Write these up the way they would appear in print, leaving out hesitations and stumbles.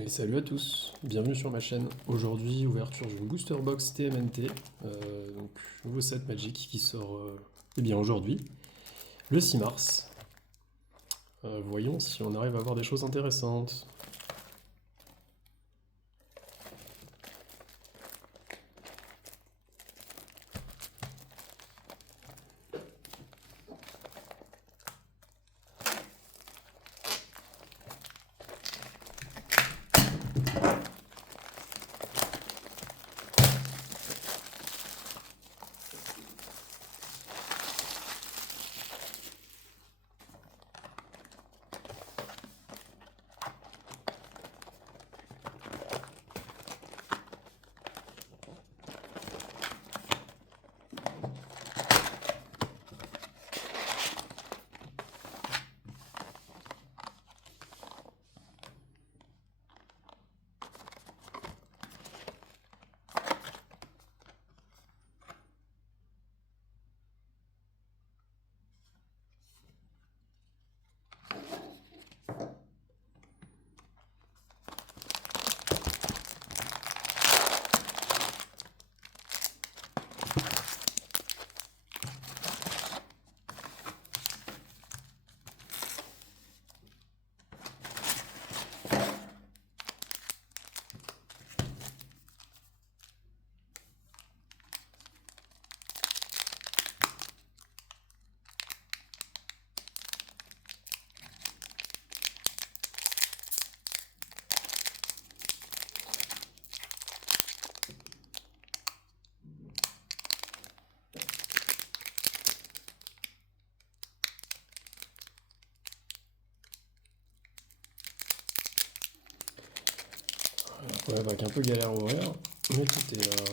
Et salut à tous, bienvenue sur ma chaîne. Aujourd'hui, ouverture d'une booster box TMNT, donc nouveau set Magic qui sort eh bien aujourd'hui, le 6 mars. Voyons si on arrive à voir des choses intéressantes. Ouais, avec un peu galère à ouvrir, mais tout est là.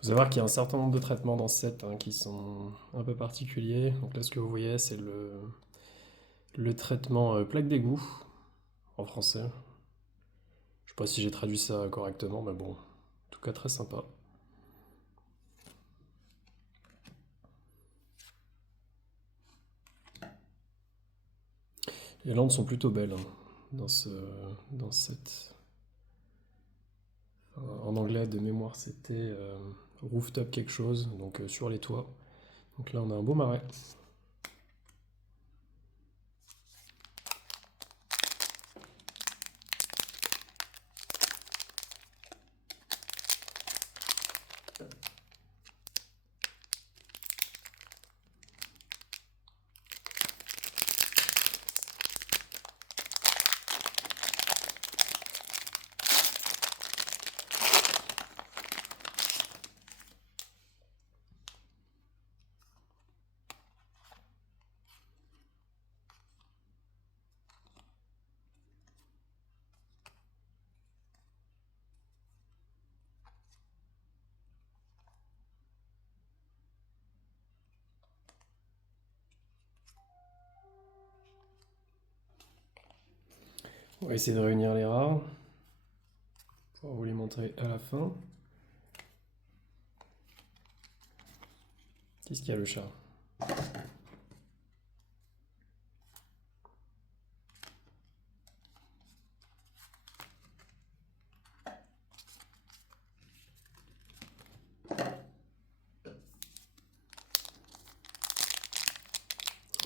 Faut savoir qu'il y a un certain nombre de traitements dans ce set qui sont un peu particuliers. Donc là, ce que vous voyez, c'est le traitement plaque d'égout en français. Je sais pas si j'ai traduit ça correctement, mais bon, en tout cas très sympa. Les landes sont plutôt belles dans ce set. En anglais, de mémoire, c'était rooftop quelque chose, donc sur les toits. Donc là, on a un beau marais. On va essayer de réunir les rares pour vous les montrer à la fin. Qu'est-ce qu'il y a le chat?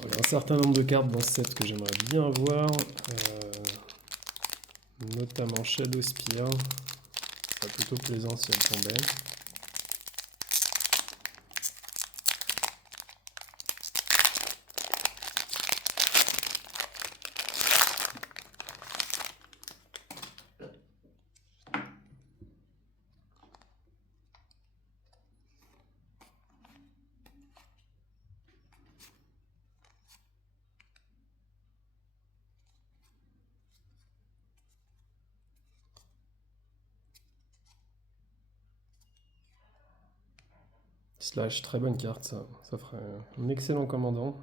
Il y a un certain nombre de cartes dans ce set que j'aimerais bien avoir, notamment Shadow Spear. Ce serait plutôt plaisant si elle tombait. Slash, très bonne carte, ça. Ça ferait un excellent commandant.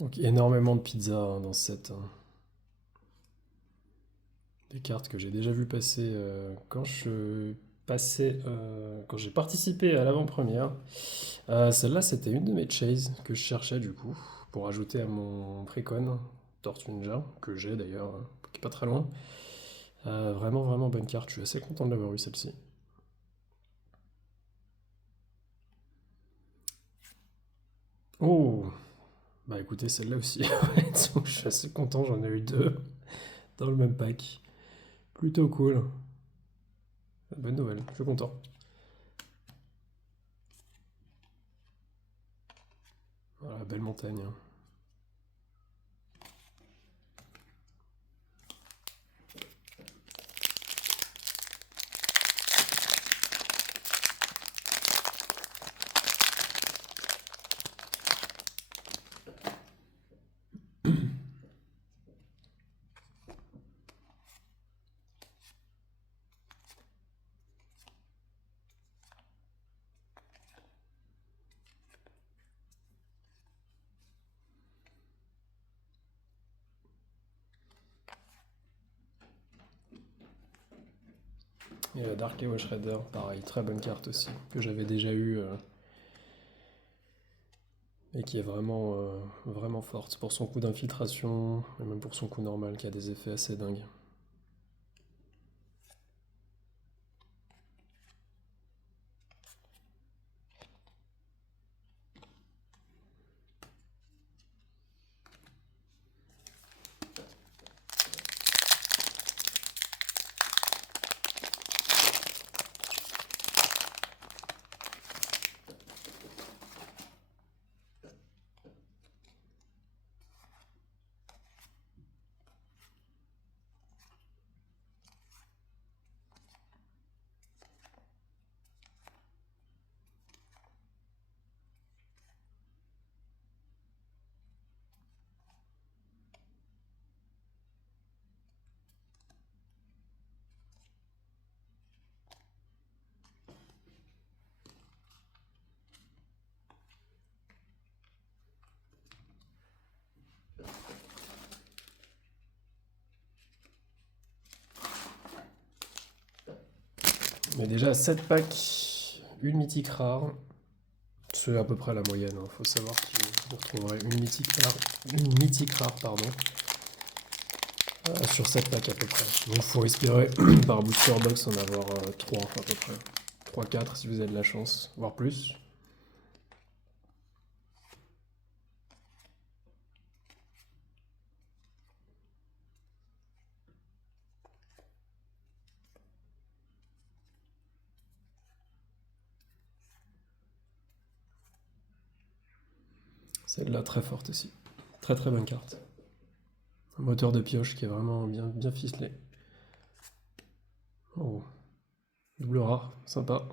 Donc énormément de pizza hein, dans ce set, hein. Des cartes que j'ai déjà vu passer quand j'ai participé à l'avant-première. Celle-là, c'était une de mes chases que je cherchais du coup pour ajouter à mon précon Tortue Ninja, que j'ai d'ailleurs, qui est pas très loin. Vraiment, vraiment bonne carte. Je suis assez content de l'avoir eu celle-ci. Oh, bah écoutez, celle-là aussi. Donc, je suis assez content, j'en ai eu deux dans le même pack. Plutôt cool. Bonne nouvelle, je suis content. Voilà, belle montagne, hein. Et Dark Evo Shredder, pareil, très bonne carte aussi, que j'avais déjà eu et qui est vraiment, vraiment forte pour son coup d'infiltration, et même pour son coup normal, qui a des effets assez dingues. Mais déjà, 7 packs, une mythique rare, c'est à peu près la moyenne. Il faut savoir que vous retrouverez une mythique rare pardon, sur 7 packs à peu près. Donc il faut espérer par booster box en avoir 3 à peu près. 3-4 si vous avez de la chance, voire plus. Celle-là très forte aussi. Très très bonne carte. Un moteur de pioche qui est vraiment bien, bien ficelé. Oh, double rare, sympa.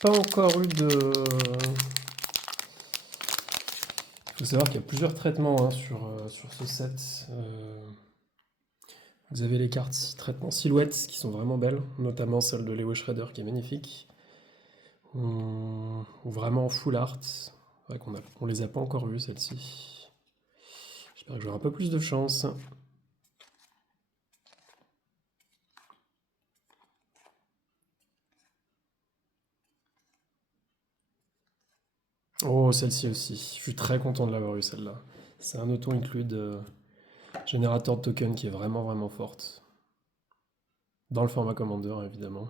pas encore eu de... Il faut savoir qu'il y a plusieurs traitements hein, sur ce set. Vous avez les cartes traitement silhouettes qui sont vraiment belles, notamment celle de Leo Schrader qui est magnifique. Ou vraiment en full art. C'est vrai on les a pas encore vues celles-ci. J'espère que j'aurai un peu plus de chance. Oh, celle-ci aussi. Je suis très content de l'avoir eu celle-là. C'est un auto-include générateur de token qui est vraiment vraiment forte. Dans le format Commander évidemment.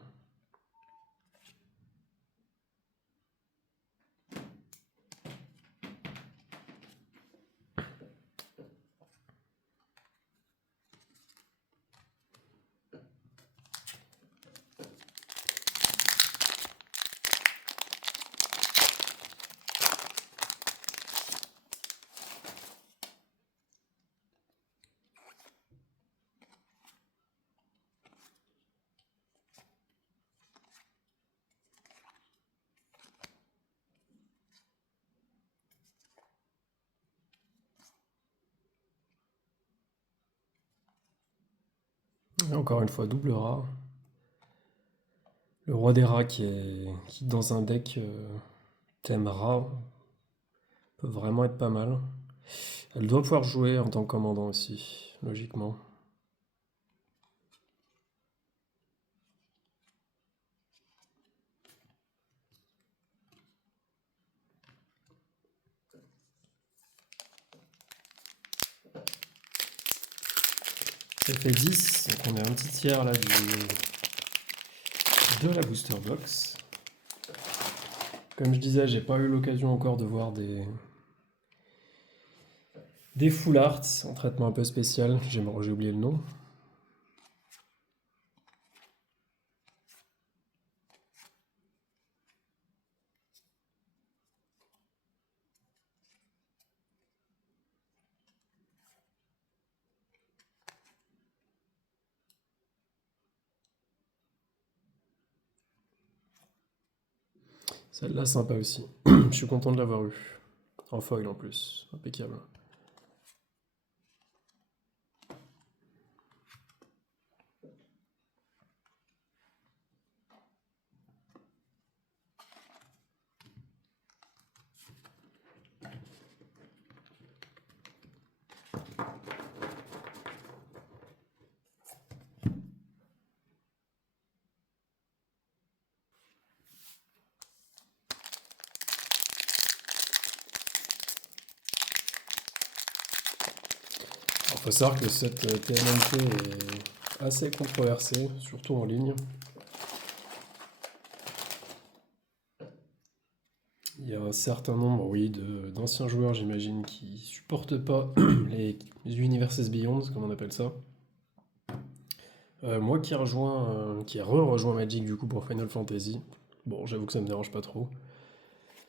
Et encore une fois, double rat. Le roi des rats qui dans un deck thème rat peut vraiment être pas mal. Elle doit pouvoir jouer en tant que commandant aussi, logiquement. Ça fait 10, donc on est un petit tiers là de la booster box. Comme je disais, j'ai pas eu l'occasion encore de voir des full arts en traitement un peu spécial. J'ai oublié le nom. Celle-là, sympa aussi. Je suis content de l'avoir eu. En foil en plus. Impeccable. Il faut savoir que cette TMNT est assez controversée, surtout en ligne. Il y a un certain nombre, oui, d'anciens joueurs, j'imagine, qui supportent pas les Universes Beyond, comme on appelle ça. Moi qui ai re-rejoint Magic du coup pour Final Fantasy, bon, j'avoue que ça me dérange pas trop.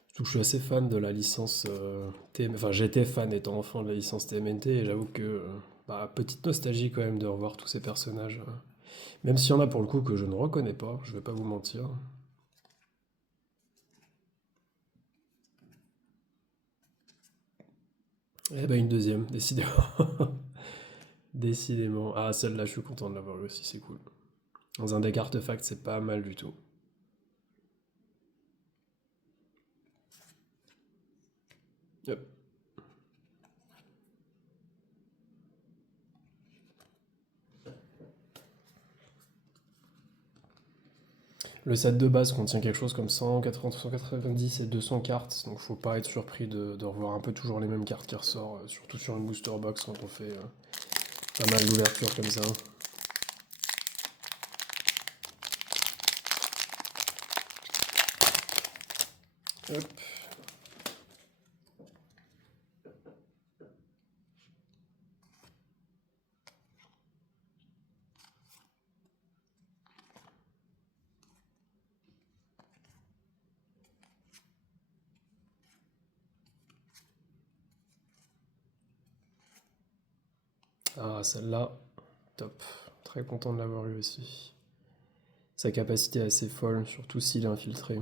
Surtout que je suis assez fan de la licence Enfin, j'étais fan étant enfant de la licence TMNT et j'avoue que petite nostalgie quand même de revoir tous ces personnages. Même s'il y en a pour le coup que je ne reconnais pas, je vais pas vous mentir. Eh ben une deuxième, décidément. Décidément. Ah, celle-là, je suis content de l'avoir eu aussi, c'est cool. Dans un deck artefact, c'est pas mal du tout. Yep. Le set de base contient quelque chose comme 180, 190 et 200 cartes, donc faut pas être surpris de revoir un peu toujours les mêmes cartes qui ressortent, surtout sur une booster box quand on fait pas mal d'ouvertures comme ça. Hop. Ah, celle-là, top. Très content de l'avoir eu aussi. Sa capacité est assez folle, surtout s'il est infiltré.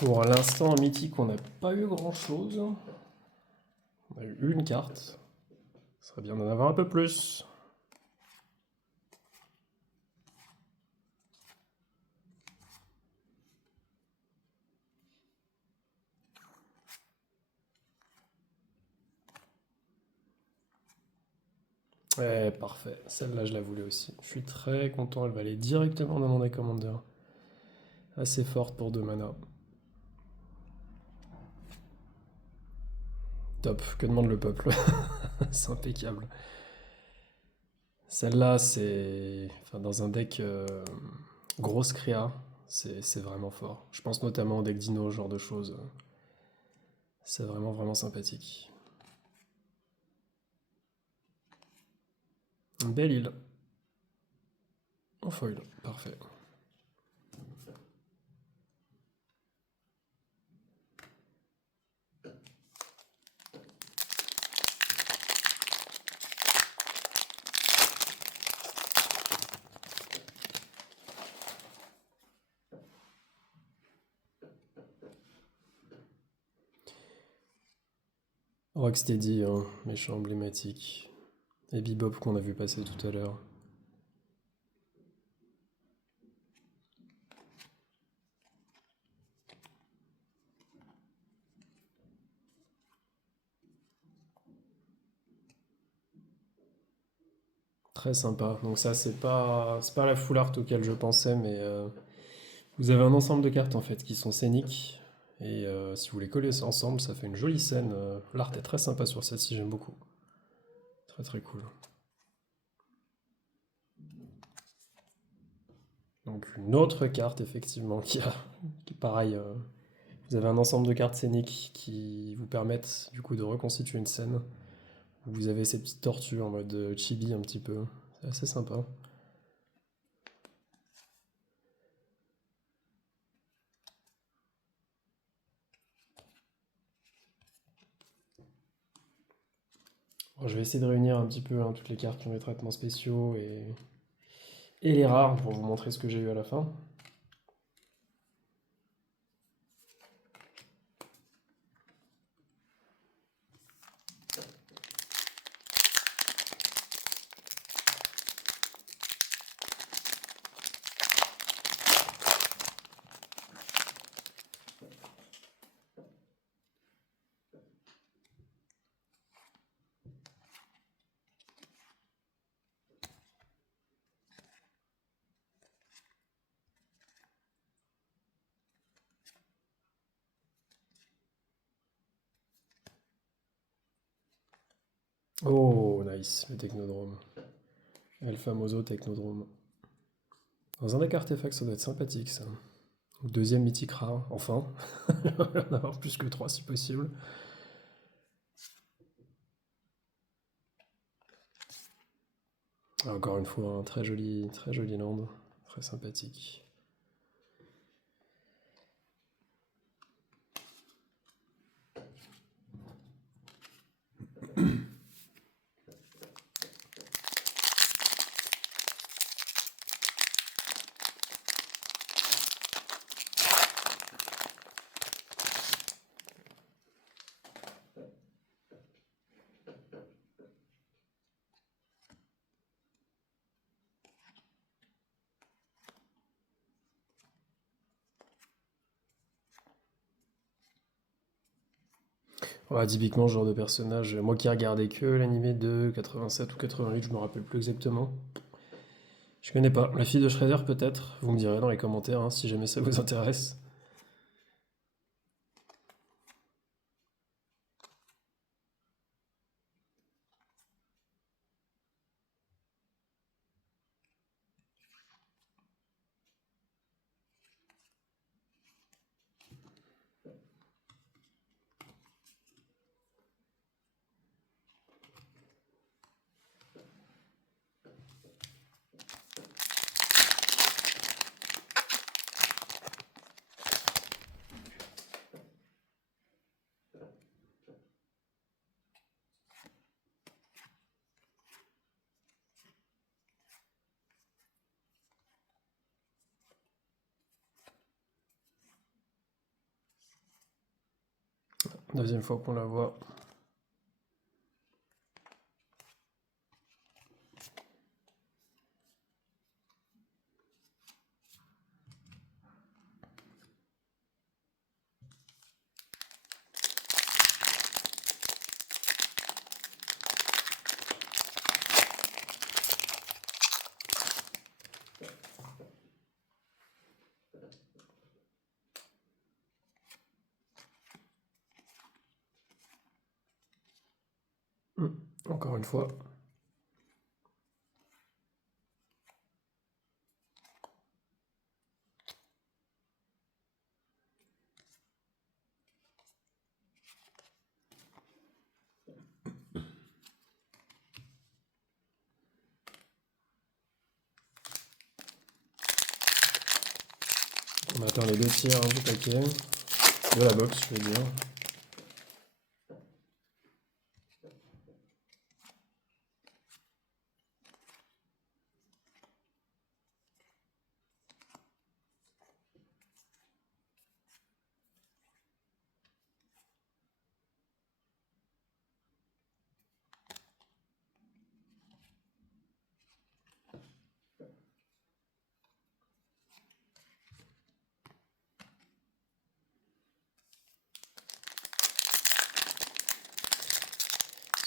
Pour l'instant, en mythique, on n'a pas eu grand-chose. On a eu une carte. Ce serait bien d'en avoir un peu plus. Ouais, parfait. Celle-là, je la voulais aussi. Je suis très content. Elle va aller directement dans mon deck commander. Assez forte pour 2 mana. Top. Que demande le peuple? C'est impeccable. Celle-là, c'est. Enfin, dans un deck grosse créa, c'est vraiment fort. Je pense notamment au deck Dino, ce genre de choses. C'est vraiment, vraiment sympathique. Une belle île. En foil. Parfait. Rocksteady, hein, méchant emblématique. Et Bebop qu'on a vu passer tout à l'heure. Très sympa. Donc ça, c'est pas la full art auquel je pensais, mais vous avez un ensemble de cartes en fait qui sont scéniques. Et si vous les collez ensemble, ça fait une jolie scène. L'art est très sympa sur celle-ci, j'aime beaucoup. Très très cool. Donc une autre carte effectivement qui pareil, vous avez un ensemble de cartes scéniques qui vous permettent du coup de reconstituer une scène. Vous avez ces petites tortues en mode chibi un petit peu. C'est assez sympa. Bon, je vais essayer de réunir un petit peu hein, toutes les cartes qui ont les traitements spéciaux et les rares pour vous montrer ce que j'ai eu à la fin. Oh, nice, le Technodrome. El famoso Technodrome. Dans un deck artefact, ça doit être sympathique ça. Deuxième mythique rare, enfin. Il va y en avoir plus que 3 si possible. Encore une fois, un très joli land. Très sympathique. Ouais, typiquement, ce genre de personnage, moi qui regardais que l'animé de 87 ou 88, je me rappelle plus exactement. Je connais pas. La fille de Shredder, peut-être. Vous me direz dans les commentaires hein, si jamais ça vous intéresse. Deuxième fois qu'on la voit. Encore une fois. On attend les deux tiers du paquet. De la box, je veux dire.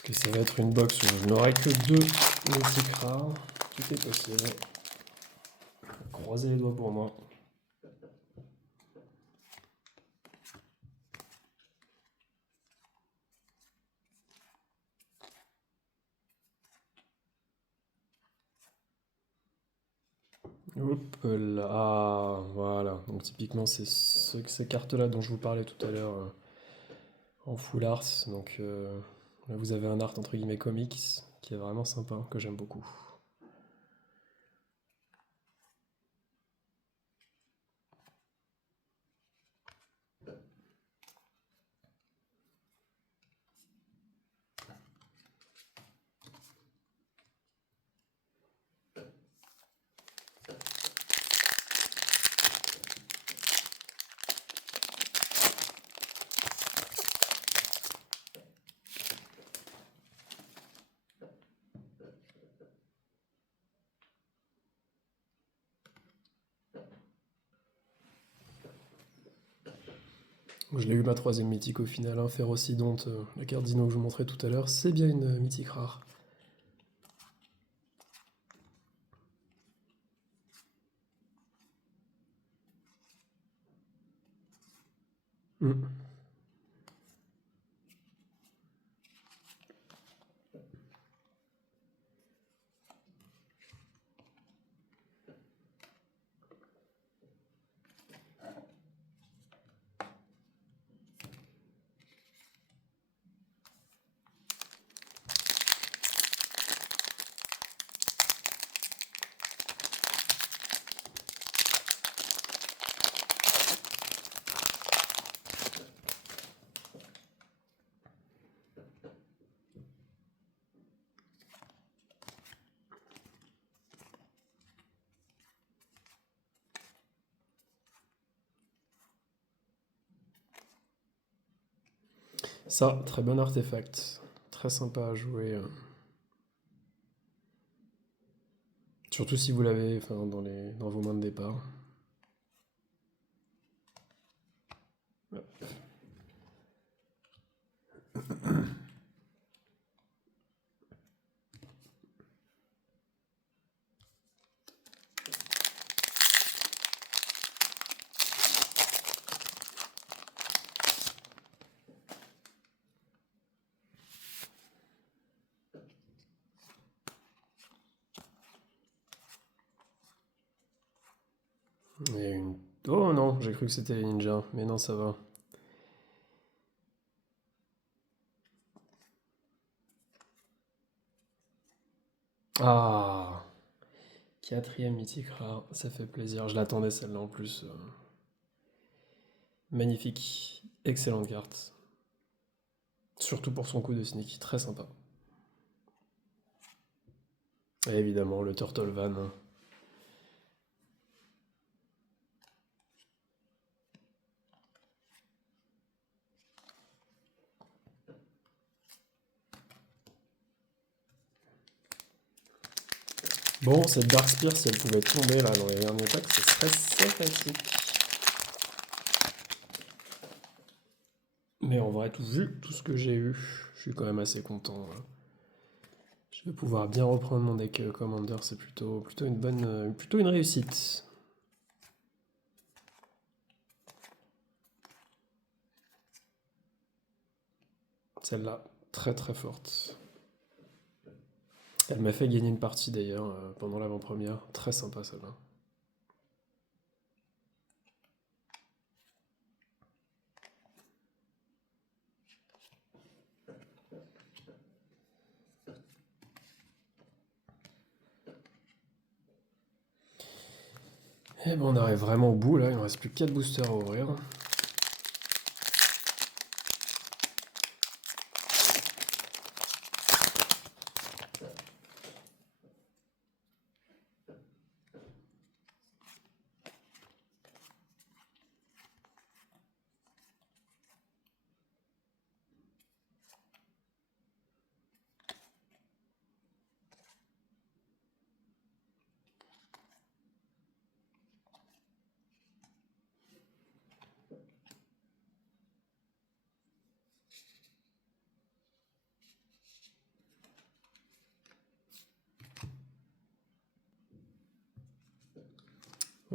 Est-ce que ça va être une box où je n'aurai que deux mythiques rares? Tout est possible. Croisez les doigts pour moi. Hop là, ah, voilà. Donc typiquement c'est ces cartes-là dont je vous parlais tout à l'heure en full art. Donc là vous avez un art entre guillemets comics qui est vraiment sympa, que j'aime beaucoup. Je l'ai eu ma troisième mythique au final, hein, Férocidonte, la carte dino que je vous montrais tout à l'heure, c'est bien une mythique rare. Mm. Ça, très bon artefact. Très sympa à jouer. Surtout si vous l'avez dans vos mains de départ. Et une... Oh non, j'ai cru que c'était les ninjas, mais non, ça va. Ah, quatrième mythique rare, ça fait plaisir. Je l'attendais celle-là en plus. Magnifique, excellente carte. Surtout pour son coup de sneak, très sympa. Et évidemment, le Turtle Van. Bon, cette Dark Spear, si elle pouvait tomber là dans les derniers packs, ce serait sympathique. Mais en vrai, vu tout ce que j'ai eu, je suis quand même assez content. Je vais pouvoir bien reprendre mon deck Commander, c'est plutôt une bonne, plutôt une réussite. Celle-là, très très forte. Elle m'a fait gagner une partie d'ailleurs pendant l'avant-première. Très sympa celle-là. Et bon, on arrive vraiment au bout là, il ne reste plus que 4 boosters à ouvrir.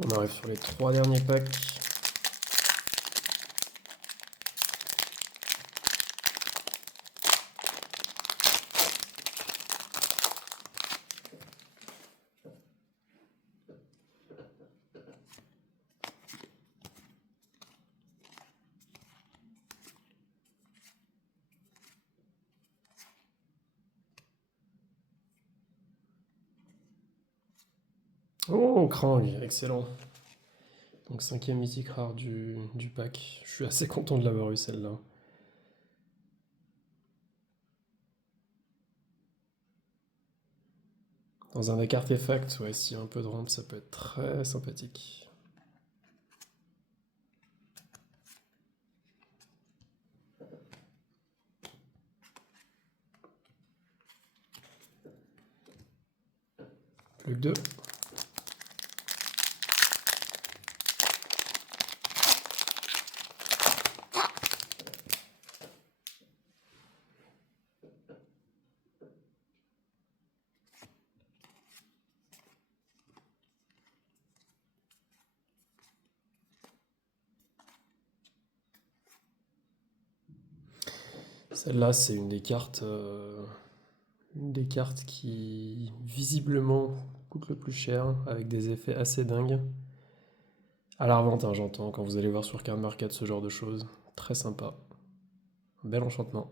On arrive sur les 3 derniers packs. Oh, Krang, excellent. Donc 5e mythique rare du pack. Je suis assez content de l'avoir eu celle-là. Dans un deck artefact, ouais, s'il y a un peu de rampe, ça peut être très sympathique. Plus que 2. Celle-là, c'est une des cartes qui visiblement coûte le plus cher, avec des effets assez dingues. À la revente, hein, j'entends, quand vous allez voir sur Card Market ce genre de choses. Très sympa. Un bel enchantement.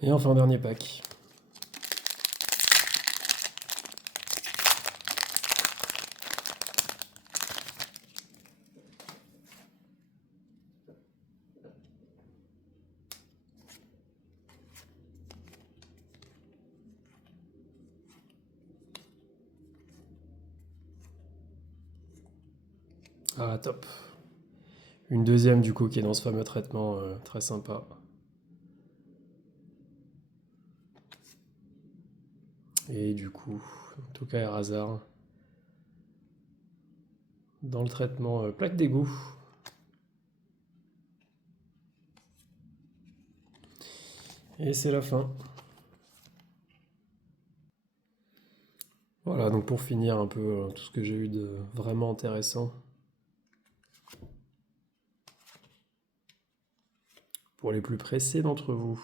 Et enfin, dernier pack. Ah, top. Une deuxième, du coup, qui est dans ce fameux traitement très sympa. Et du coup, en tout cas, Erasar, dans le traitement plaque d'égout. Et c'est la fin. Voilà, donc pour finir un peu tout ce que j'ai eu de vraiment intéressant. pour les plus pressés d'entre vous.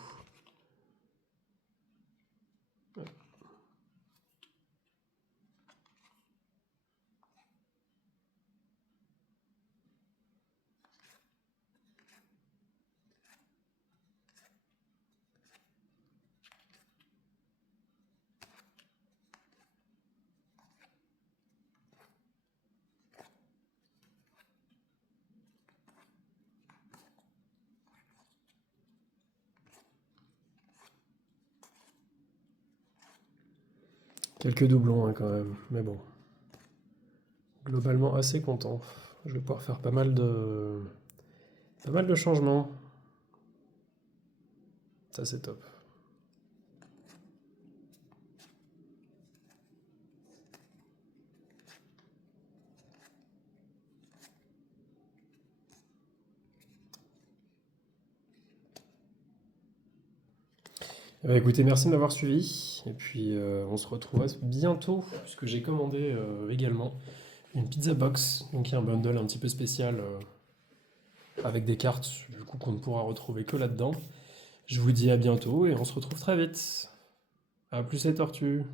Quelques doublons hein, quand même, mais bon. Globalement assez content. Je vais pouvoir faire pas mal de changements. Ça c'est top. Écoutez, merci de m'avoir suivi. Et puis on se retrouve bientôt, puisque j'ai commandé également une pizza box, donc il y a un bundle un petit peu spécial avec des cartes, du coup qu'on ne pourra retrouver que là-dedans. Je vous dis à bientôt et on se retrouve très vite. À plus les tortues.